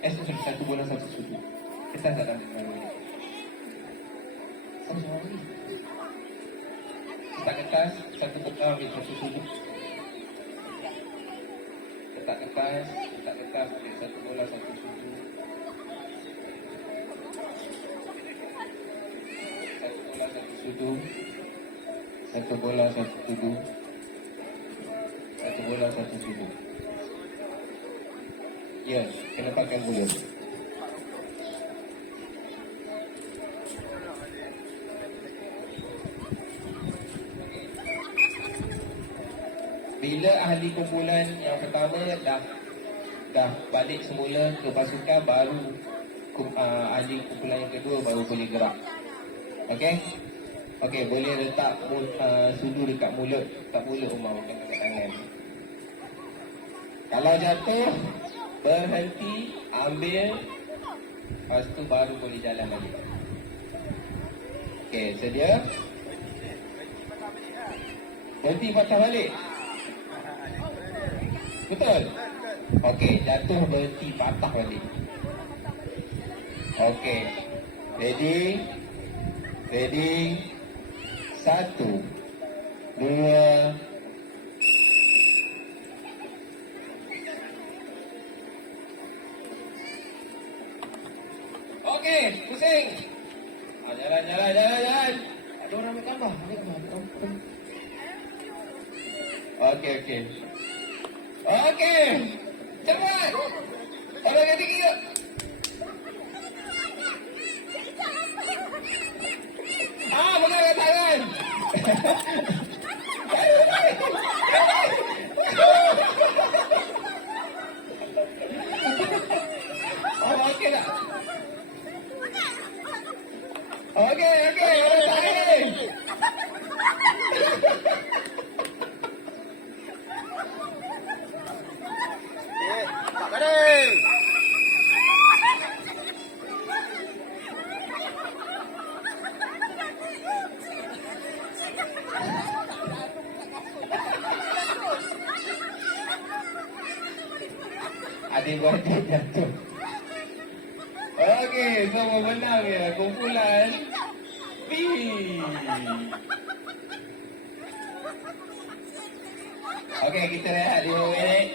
Satu bola satu sudu. Kita tak ada sama-sama lagi. Letak kertas, satu bola ambil satu sudu. Letak kertas, ambil satu bola satu sudu. Satu bola satu sudu. Satu bola satu sudu. Satu bola satu sudu. Ya, kena pakai mulut. Bila ahli kumpulan yang pertama dah balik semula ke pasukan, baru ahli kumpulan yang kedua baru boleh gerak. Okey? Okey, boleh letak sudu dekat mulut, tak mulut Umar, bukan dekat tangan. Kalau jatuh, berhenti, ambil, lepas tu baru boleh jalan lagi. Okey, sedia? Berhenti patah balik. Betul? Okey, jatuh berhenti patah balik. Okey. Ready? 1 2 Okey, pusing. Jalan. Ada orang ambil gambar. Okey. Okey. Cepat. Orang yang tinggi yuk. Pegang tangan. Okey tak? Okey, orang tangan. Tak garing. Adik-beradik jatuh. Okey, semua menang ya. Kumpulan B. Okey, kita rehat 5 minit.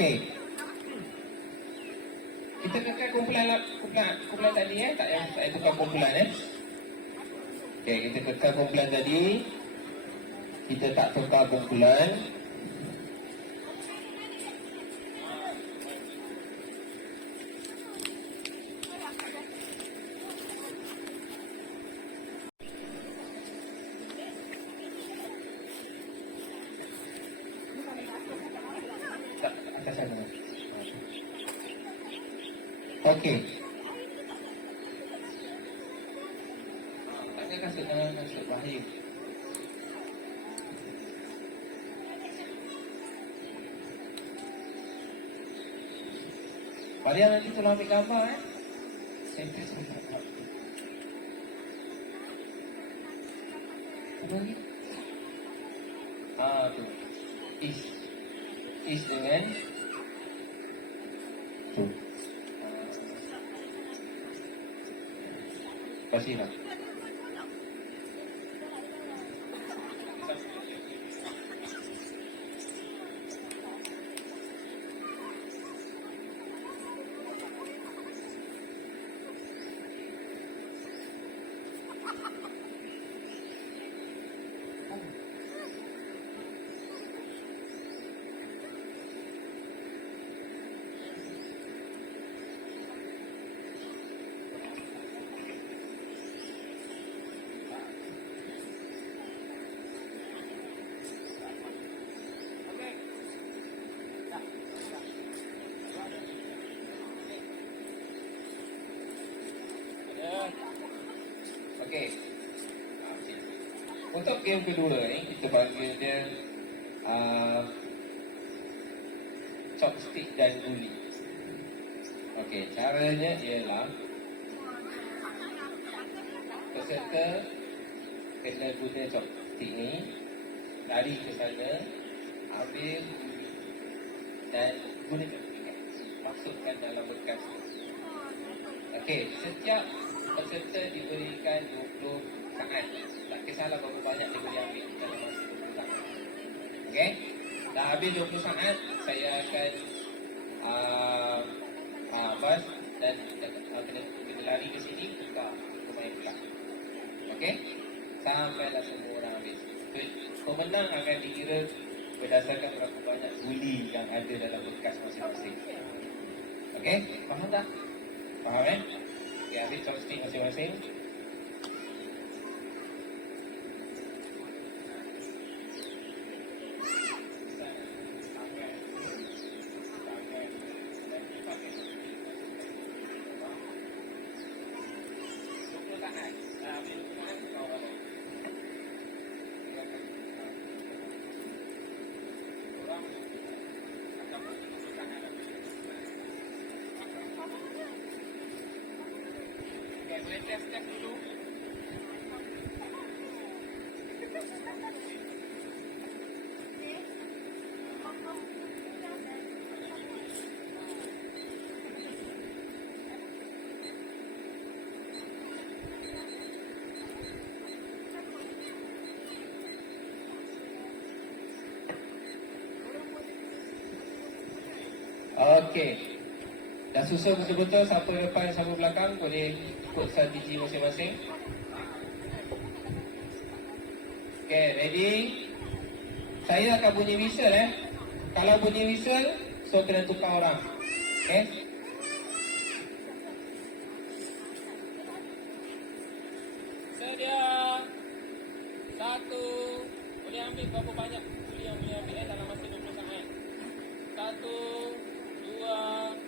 Okey. Kita kekal kumpulan tadi tak payah tukar kumpulan Okey, kita kekal kumpulan tadi. Kita tak tukar kumpulan. Tak, atas sana. Okey. Takkan kasut bahaya. Maria nanti tolong ambil gambar Center sebentar. Apa lagi? Tu. Is dengan tu. Kasihlah. Okey. Untuk game kedua ni kita panggil dia chopstick dan guli. Okey, caranya ialah peserta kena guna chopstick ni, lari ke sana, ambil guli dan guna chopstick masukkan dalam bekas. Okey, setiap peserta diberikan 20 saat. Tak kisahlah berapa banyak dia boleh ambil dalam masa 20 saat. Okey? Dah habis 20 saat, saya akan bas dan kita lari ke sini, buka pemain pula. Okey? Sampailah semua orang habis. Pemenang akan dikira berdasarkan berapa banyak guli yang ada dalam bekas masing-masing. Okey? Faham tak? Faham Okay, ambil chopstick masing-masing. Boleh test dulu. Okey. Dah susun betul-betul siapa depan siapa belakang, boleh ikut strategi masing-masing. Okay, ready? Saya akan bunyi whistle Kalau bunyi whistle, so kena tukar orang. Okay? Sedia. 1. Boleh ambil berapa banyak guli yang boleh ambil dalam masa 20 saat. 1, 2.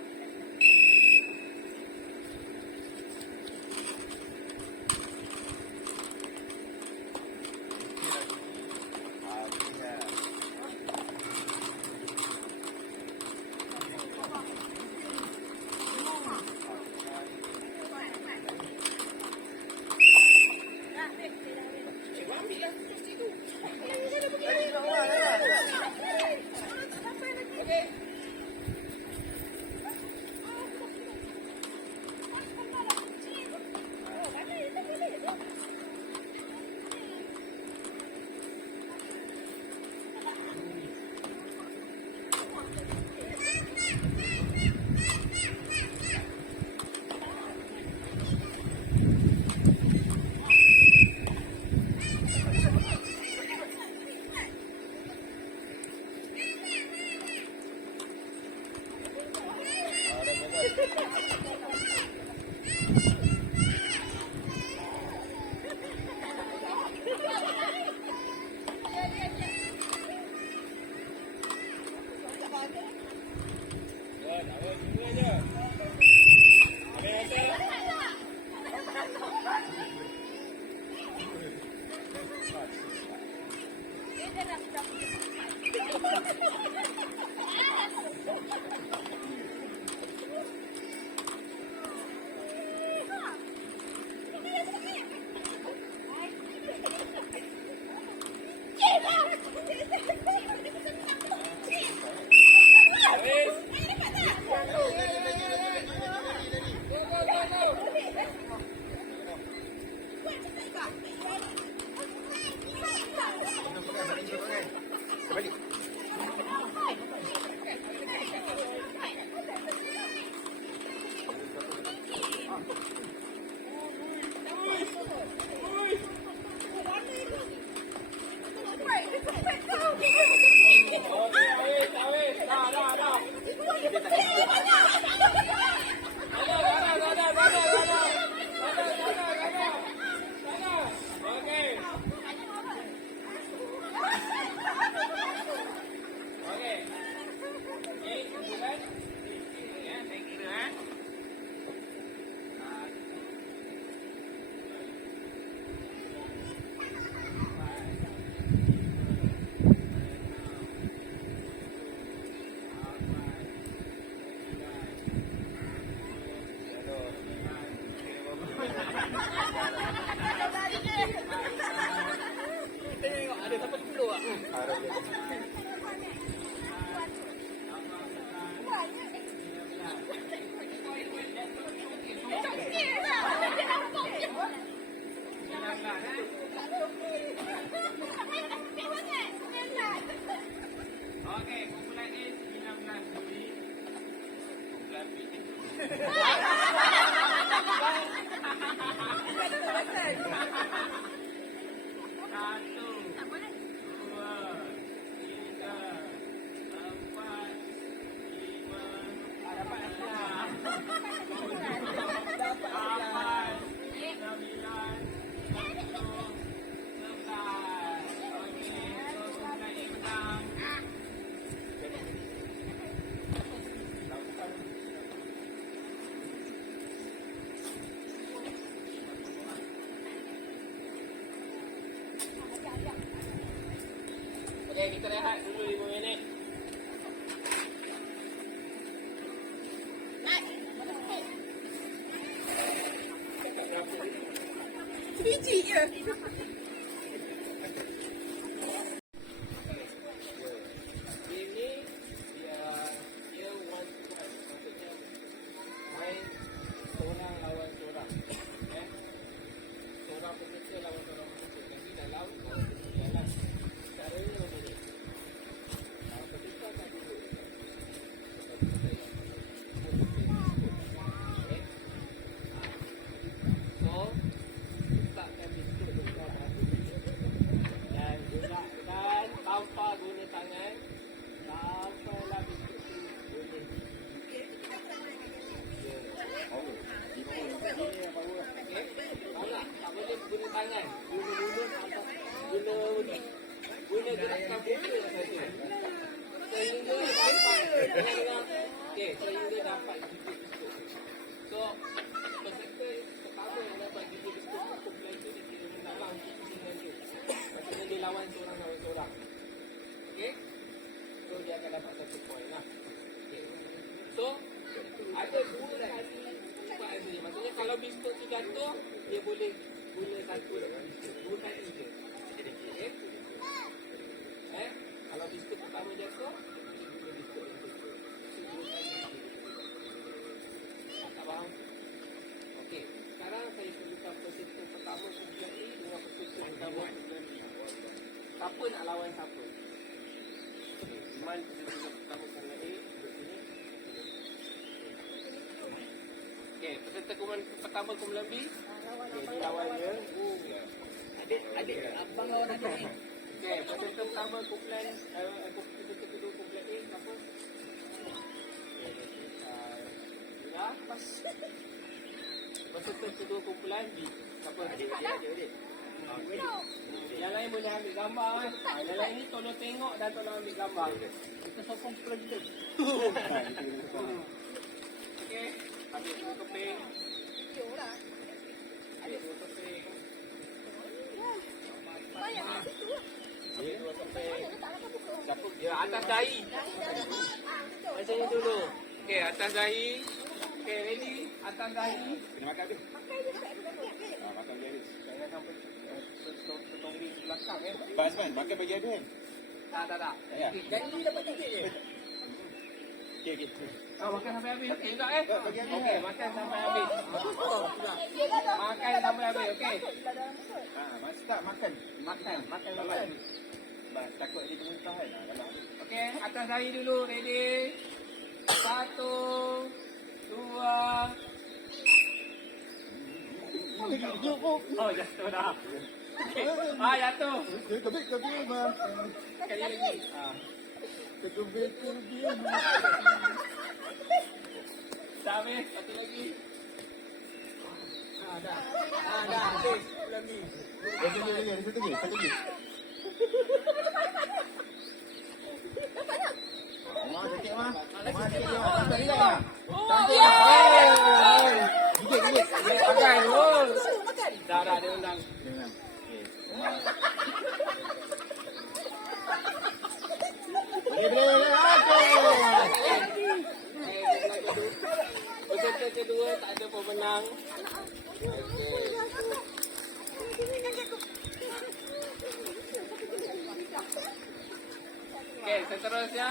Balik. Okey, kita rehat dulu 5 minit. Biji je. Game ni dia one to one. Maksudnya main seorang lawan seorang. Seorang peserta lawan seorang peserta. Tapi dalam jalan. Caranya macam ni. Peserta akan duduk. So, letakkan biskut dekat batu dan gunakan tanpa guna tangan sampailah biskut tu boleh. Okey? Tak boleh guna tangan. Guna gerakan bola saja. Sehingga dapat sehingga dapat gigit biskut. So, peserta pertama yang dapat gigit biskut kumpulan itu dia kira mendalang kepentingan dia. Maksudnya dia lawan seorang. Okey? So, dia akan dapat 1 poin lah. Okey. So, ada 2 kali cepat saja. Maksudnya kalau biskut tu jatuh, dia boleh guna satu biskut. 2 kali je. Okey? Kalau biskut pertama jatuh, dia guna biskut yang kedua. So, 2 kali. Tak faham? Okey. Sekarang saya tunjukkan peserta pertama kumpulan A dengan peserta pertama kumpulan B. Siapa nak lawan siapa? Okey. Iman peserta pertama kumpulan A duduk sini. Okey. Peserta pertama kumpulan B. Okey. Dia lawan dia. Adik, abang lawan adik ni. Okey. Peserta pertama kumpulan peserta kedua kumpulan A siapa? Ya, pas. Peserta kedua kumpulan B. Siapa? Adik. Yang lain boleh ambil gambar kan? Yang lain ni tolong tengok dan tolong ambil gambar. Kita sokong pulang kita. Okey. Ambil 2 keping. Ambil 2 keping. Banyak kat situ. Ya, atas dahi. Macam ni dulu. Okey, atas dahi. Okey, ready? Atas dahi. Kena makan tu. Makan dia. Jangan sampai tertombing belakang Bas man, makan bagi ada kan? Tak. Ya. Janji dapat tiket je. Okey. Makan sampai habis. Okey enggak Bagi ada. Okey, makan sampai habis. Makan sampai habis, okey. Masak makan. Makan. Bas takut dia termuntah kan. Kalau Okey, atas dahi dulu. Ready? 1 2. Oh, jatuh dah. Okey. Jatuh. Kebik man. Sekali lagi. Kebik. Dah habis. Satu lagi. Dah. Habis. Lagi. Satu lagi. Mama sikit mah. Mama sikit mah. Tadi dah. Gigit. Makan. Dah dia undang. Peserta kedua tak ada pemenang. Okey, seterusnya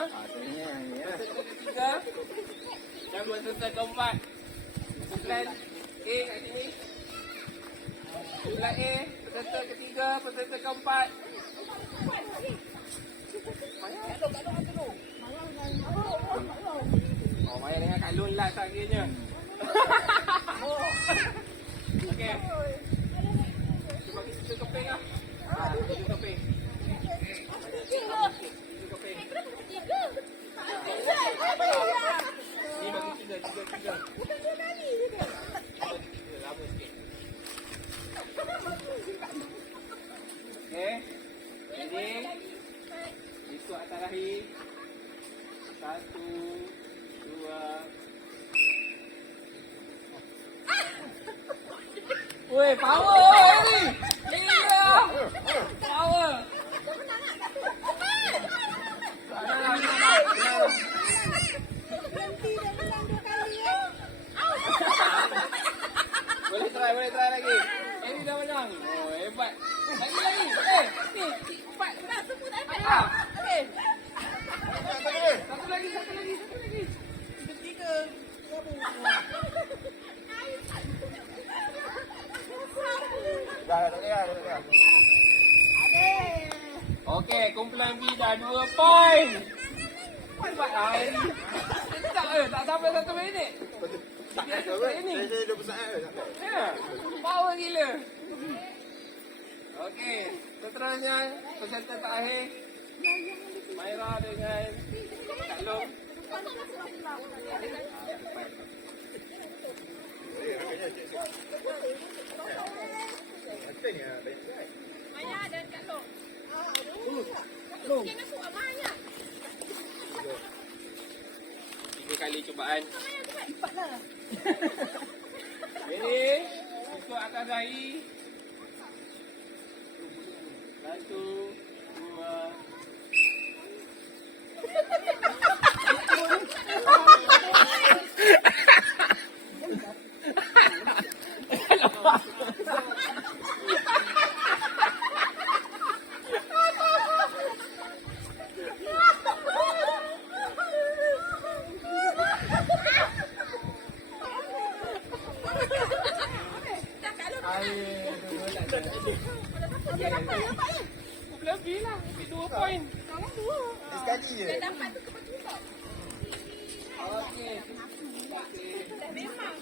peserta ketiga dan peserta keempat. Kumpulan A kat sini. Kumpulan A, peserta ketiga, peserta keempat. Oh, Maya dengan Kak Lun lah akhirnya. Okey. Kita bagi 3 keping lah. 3 keping. 3 keping. Ni bagi 3. Lama sikit. Okey. Jadi ikut atas dahi. 1 2. Weh, power ni. Iya. Power. Boleh try lagi. Ini dah menang. Oh, hebat. Lagi. Ni. 4. Okey. Satu lagi. Tiga. Dah. Okey, kumpulan B dah 2 poin. Hebat lah Harry. Tak sampai 1 minit. Biasa tak ini. Saya 20 saat. Ya, power gila. Okey, seterusnya peserta terakhir. Maira dengan Kak Long. Maya dan Kak Long. Long. Jangan suap banyak. 3 kali cubaan. Maya cepatlah. Ready? Ikut atas dahi. 1 2. Lebih lah, 2 poin. Sekali je. Dapat tu kebetulan. Okey. Memang.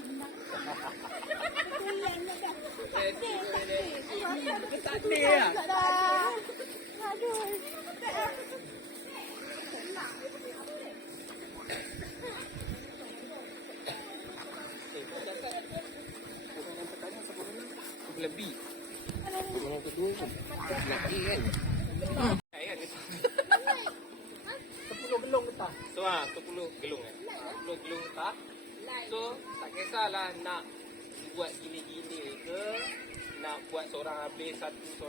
Lebih. Yang kedua kan. Lagi kan. Kan. 10 gelung getah. So 10 gelung kan. 10 gelung getah. So tak kisahlah nak buat gini-gini ke, nak buat seorang habis satu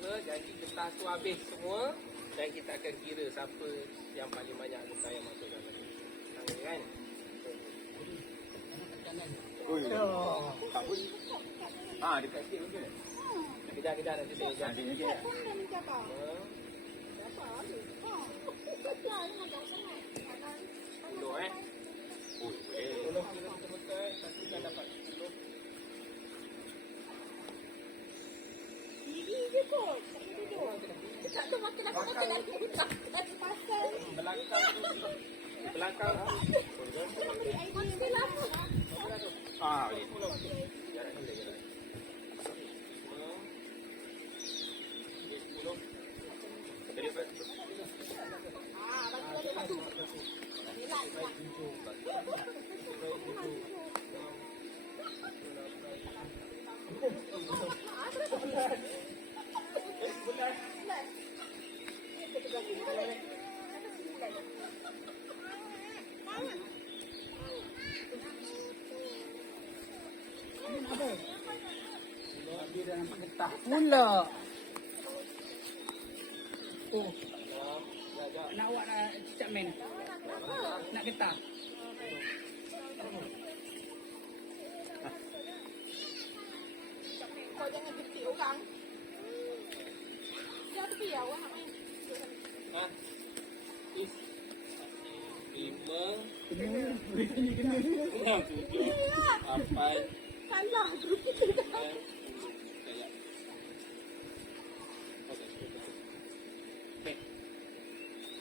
ke, janji kertas tu habis semua dan kita akan kira siapa yang paling banyak kertas yang masuk dalam ni. Kan? Oh. Tak pun. Dekat sikit ke? Kejap nanti saya Pun dah mencapai. Dulu boleh. Tolong kira betul-betul. Satu dah dapat 10. Diri je kot. Tak boleh duduk. Tak tu makin aku makin lagi. Tak pasal. Belakang tu. Belakang tu. Makin lama. Boleh. Jarak ni boleh jarak. 10. Jadi Pula. Oh, nak awak nak cicak main? Nak getah? Kau jangan getik orang. Dia tepi ya, orang nak main. Is 5 Kena. 6 7 8 Salah tu.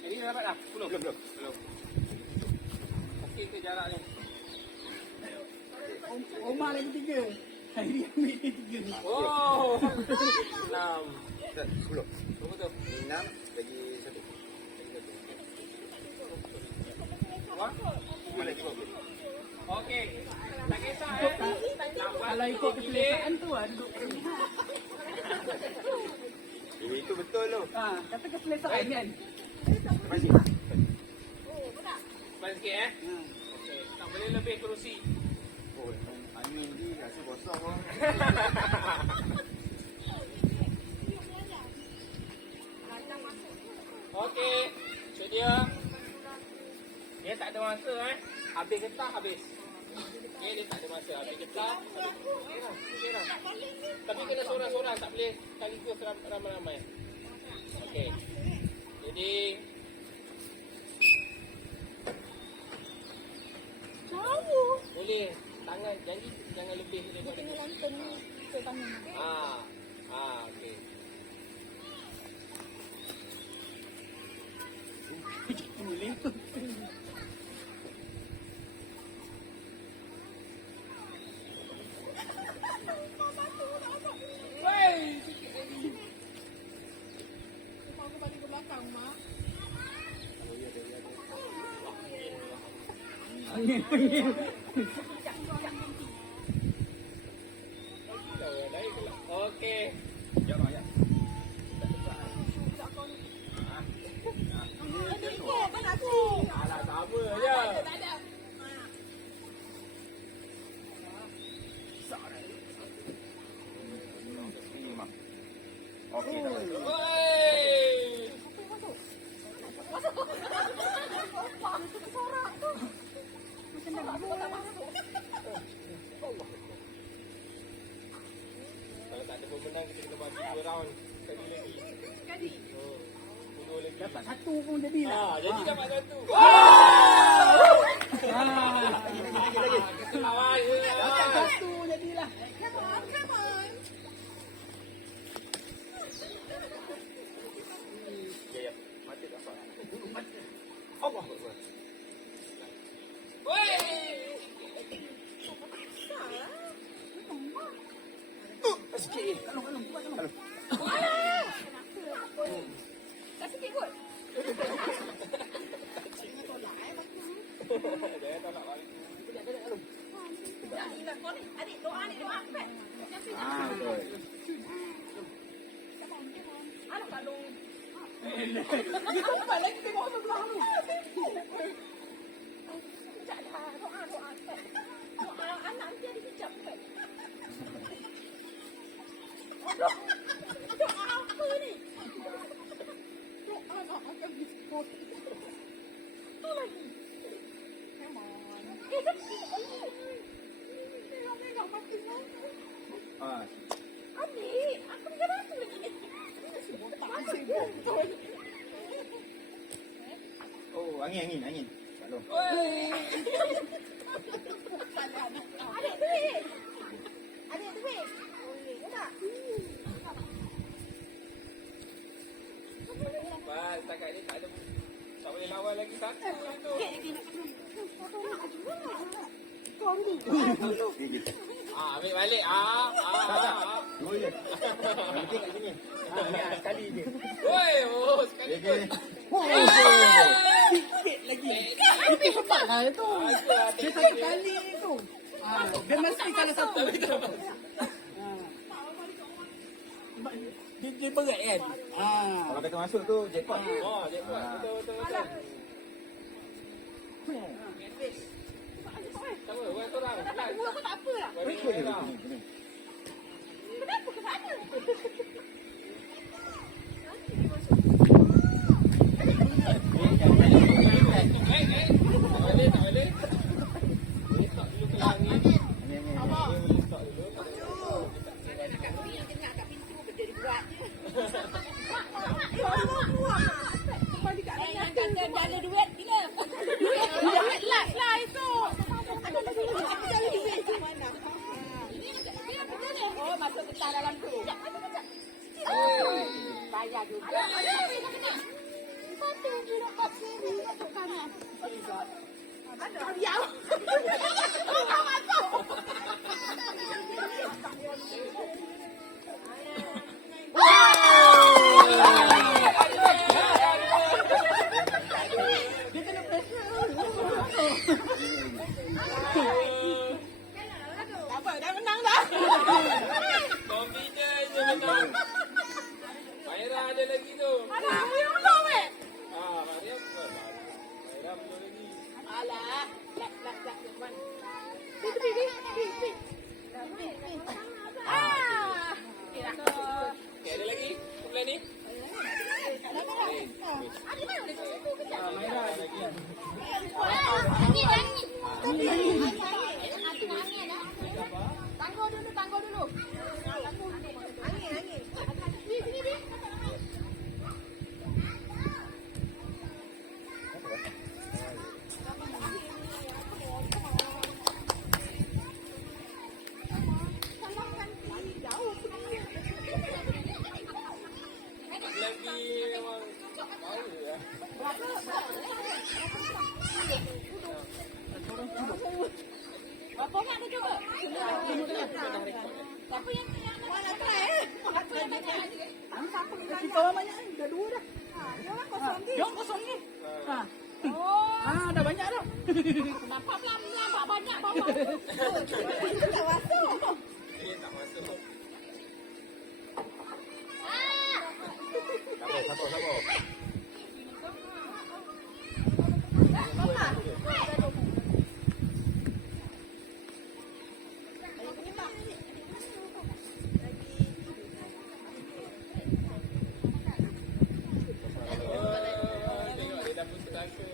Ini dah dapat dah? Belum. Okey ke jarak ni? Omar lagi 3. Hari ni ambil 3. Oh! 6. 10. Betul. 6 bagi 1. Boleh 20. Okey. Tak kisah Kalau ikut keselesaan tu duduk. Itu betul tu. Kata keselesaan kan? Masih. Cepat sikit Okey. Tak boleh lebih kerusi. Oh, angin ni rasa kosong oh. Okey. Sedia. Dia tak ada masa Habis getah habis. Dia tak ada masa. Habis getah. Okey dah. Tapi kena sorang-sorang, tak boleh sekaligus ramai-ramai. Okey. Jadi Jauh. boleh tangan janji jangan lebih daripada Kena lantern ni. Kita tangan. okey. Boleh. Kau balik ke belakang, Mak. Angin. Okey. Ada ikut kan aku. Alah sama je. Tak ada. Okey dah. Oi. Sorak tu. Macam dah dua tak masuk. Kalau tak ada pemenang kita kena bagi 2 round sekali lagi. Sekali. Tunggu lagi. Dapat satu pun jadilah. Jadi dapat satu. Lagi. Kita lawan. Dapat satu jadilah. Come on, come on. Ya. Mati dah apa? Allah Akbar. Woi. Sikit. Dah sikit kot. Jangan tolak balik. Dah kau ni. Adik, doa ni doa. Cepat. Betul. Anak kalung. Dia cepat lagi tengok sebelah tu. Sekejap dah. Doa. Doa anak nanti ada hijab. Apa ni? Doa nak makan biskut. Tu lagi. Come on. Tengok mati aku. Ah, Adik, aku ni kan aku lagi. Semua tak sibuk. oh, angin. Salah. Adik duit. Adik duit. Boleh ke tak? Bas, setakat ni tak ada. Tak boleh lawan lagi satu tu. Kau dulu. Ambil balik. Dua je. Berhenti kat sini. Sekali je. Woi, sekali pun. Sikit lagi. Itu cepatlah itu. Dia satu kali itu. Dia mesti salah satu. Dia berat kan? Kalau kata masuk tu, jackpot. Oh, jackpot. Betul. Sama, buat korang. Dua pun tak apa lah. Mereka je begini. Kenapa ke sana? Tak boleh. Letak dulu ke langit. Letak dulu. Yang kena kat pintu benda dia buat je. Dah ada duit bila? Duit last lah itu. Ada lagi. Aku cari duit di mana? Oh, masuk getah dalam tu. Bayar juga. Satu kilo sini masuk kanan. Ya. Tak masuk. Apa? Dah menang dah. Confident je menang. Maira ada lagi tu. Mana? Dia menang weh. Maria belum lagi. Alah, lak man. Pi. Okay, ada lagi? Sebelah ni? Ada mana boleh cuci kejap. Maira lagi. Tangguh dulu. Angin. Sini dia. Lagi memang bau ya. Apa nak tu cuba? Siapa yang mana try? Kita orang banyak ni. Dah dua dah. Dia kosong ni. Oh, Dah banyak dah. nampak pelan-pelan banyak bawa. Tak masuk. Dia tak masuk. Sabar. Tengok dia dah putus asa.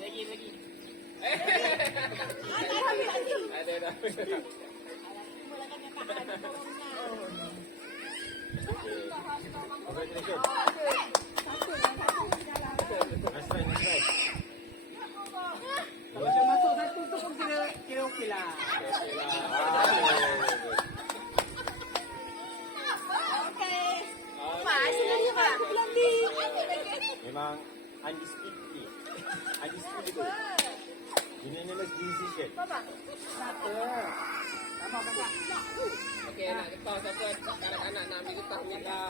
Lagi. Ada dah. Congratulations. Nice try. Kalau masuk satu tu pun kira okey lah. Memang undisputed. Unanimous decision. Okey, nak getah siapa? Kanak-kanak nak ambil getah minta.